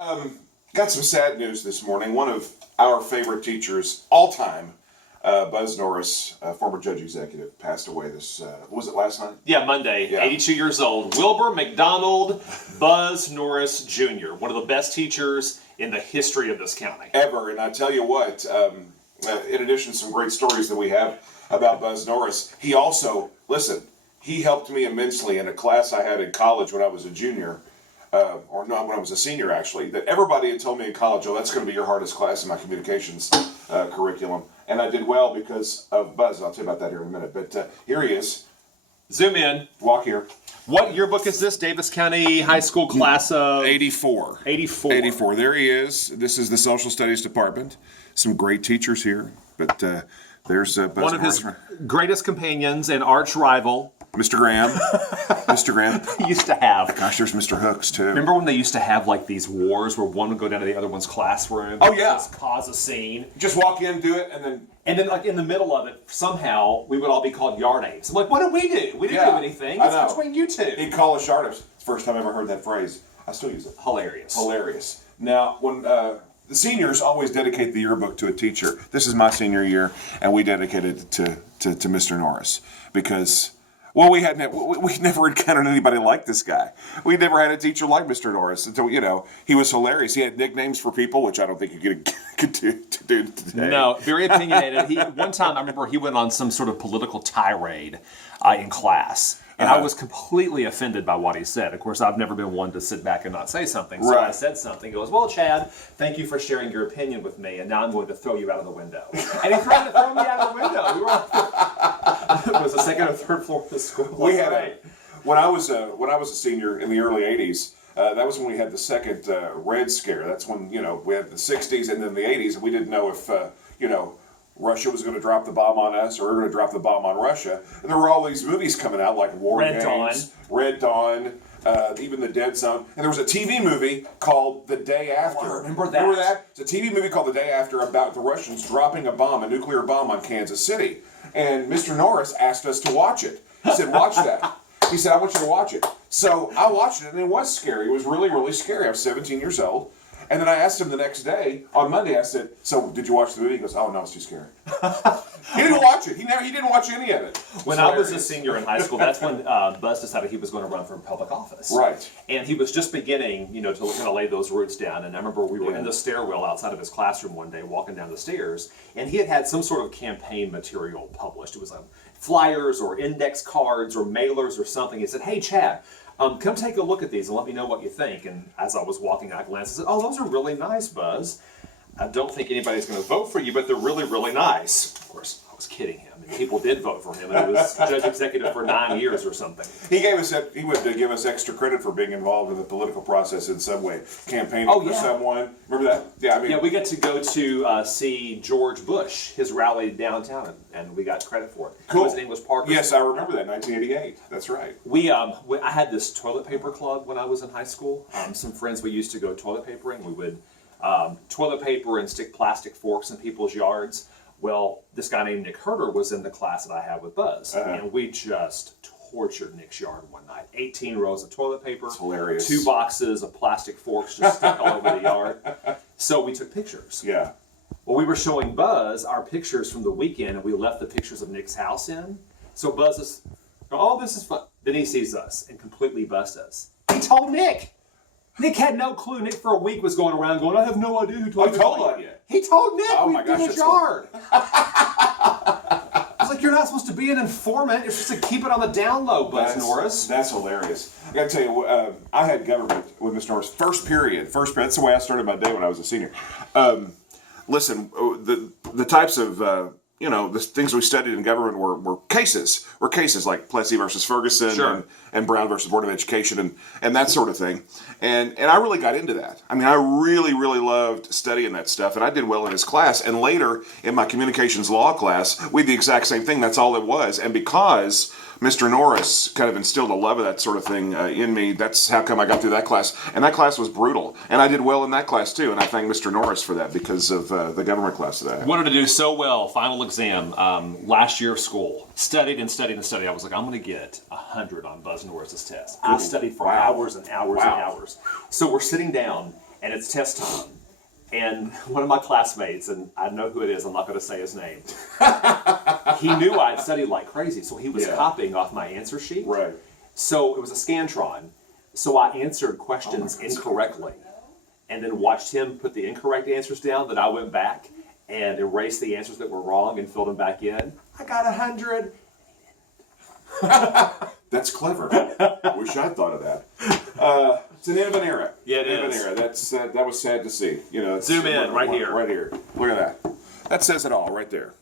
Got some sad news this morning. One of our favorite teachers all time, Buzz Norris, former Judge Executive, passed away this, was it last night? Yeah, Monday, Yeah. 82 years old. Wilbur McDonald Buzz Norris Jr., one of the best teachers in the history of this county. Ever. And I tell you what, in addition to some great stories that we have about Buzz Norris, he also, listen, he helped me immensely in a class I had in college when I was a junior. Or not when I was a senior, actually, that everybody had told me in college, oh, that's going to be your hardest class in my communications curriculum. And I did well because of Buzz. I'll tell you about that here in a minute. But here he is. Zoom in. Walk here. What yearbook is this? Davis County High School class of 84. 84. 84. There he is. This is the Social Studies Department. Some great teachers here. But there's Buzz One of his Norris. greatest companions and arch rival. Mr. Graham. Mr. Graham. He used to have. Gosh, there's Mr. Hooks, too. Remember when they used to have like these wars where one would go down to the other one's classroom? Oh, yeah. Just cause a scene. Just walk in, do it, and then... And then, like, in the middle of it, somehow, we would all be called yard apes. I'm like, what did we do? We didn't Yeah, do anything. I It's know. between you two. He'd call us sharp. It's the first time I ever heard that phrase. I still use it. Hilarious. Hilarious. Now, when the seniors always dedicate the yearbook to a teacher, this is my senior year, and we dedicated it to Mr. Norris because, well, we never encountered anybody like this guy. We never had a teacher like Mr. Norris until, he was hilarious. He had nicknames for people, which I don't think you could do today. No, very opinionated. One time, I remember he went on some sort of political tirade in class. And I was completely offended by what he said. Of course, I've never been one to sit back and not say something. So Right. I said something. He goes, well, Chad, thank you for sharing your opinion with me, and now I'm going to throw you out of the window. And he threatened to throw me out of the window. We were on, it was the second or third floor of the school. We had when I was a senior in the early '80s. That was when we had the second Red Scare. That's when we had the '60s and then the '80s, and we didn't know if Russia was going to drop the bomb on us, or we were going to drop the bomb on Russia. And there were all these movies coming out, like War Games, Red Dawn, even The Dead Zone. And there was a TV movie called The Day After. Oh, I remember that. Remember that? It's a TV movie called The Day After about the Russians dropping a nuclear bomb on Kansas City. And Mr. Norris asked us to watch it. He said, watch that. He said, I want you to watch it. So I watched it, and it was scary. It was really, really scary. I was 17 years old. And then I asked him the next day, on Monday, I said, so did you watch the movie? He goes, oh, no, it's too scary. He didn't watch it. He didn't watch any of it. When I was a senior in high school, that's when Buzz decided he was going to run for public office. Right. And he was just beginning, to kind of lay those roots down. And I remember we were in the stairwell outside of his classroom one day, walking down the stairs, and he had some sort of campaign material published. It was flyers or index cards or mailers or something. He said, hey, Chad, come take a look at these and let me know what you think. And as I was walking, I glanced and said, oh, those are really nice, Buzz. I don't think anybody's going to vote for you, but they're really, really nice. Of course, I was kidding him. And people did vote for him. And he was Judge Executive for 9 years or something. He would give us extra credit for being involved in the political process in some way. Campaigning for someone. Remember that? Yeah, Yeah, we got to go to see George Bush, his rally downtown, and we got credit for it. Cool. His name was Parker. Yes, I remember that, 1988. That's right. I had this toilet paper club when I was in high school. Some friends, we used to go toilet papering. We would toilet paper and stick plastic forks in people's yards. Well, this guy named Nick Herter was in the class that I had with Buzz, and we just tortured Nick's yard one night. 18 rows of toilet paper, That's hilarious. 2 boxes of plastic forks just stuck all over the yard. So we took pictures. Yeah. Well, we were showing Buzz our pictures from the weekend, and we left the pictures of Nick's house in. So Buzz is, oh, this is fun. Then he sees us and completely busts us. He told Nick. Nick had no clue. Nick for a week was going around going, I have no idea who told me. He told Nick. Oh we my did gosh, his yard. I was like, you're not supposed to be an informant. You're supposed to keep it on the down low, Buzz Norris. That's hilarious. I got to tell you, I had government with Mr. Norris. First period. That's the way I started my day when I was a senior. Listen, the types of the things we studied in government were cases like Plessy versus Ferguson and Brown versus Board of Education and that sort of thing. And I really got into that. I mean, I really, really loved studying that stuff, and I did well in his class. And later in my communications law class, we did the exact same thing. That's all it was. And because Mr. Norris kind of instilled a love of that sort of thing in me, that's how come I got through that class. And that class was brutal. And I did well in that class too. And I thank Mr. Norris for that because of the government class that I had. Wanted to do so well. Final exam last year of school. Studied and studied and studied. I was like, I'm going to get 100 on Buzz Norris's test. I studied for hours and hours and hours. So we're sitting down, and it's test time. And one of my classmates, and I know who it is, I'm not going to say his name. He knew I'd studied like crazy, so he was copying off my answer sheet. Right. So it was a Scantron. So I answered questions incorrectly, and then watched him put the incorrect answers down. Then I went back and erased the answers that were wrong and filled them back in. I got 100. That's clever. Wish I'd thought of that. It's an end of an era. Yeah, it End of is. an era. That was sad to see. You know, Zoom in right here. Right here. Look at that. That says it all right there.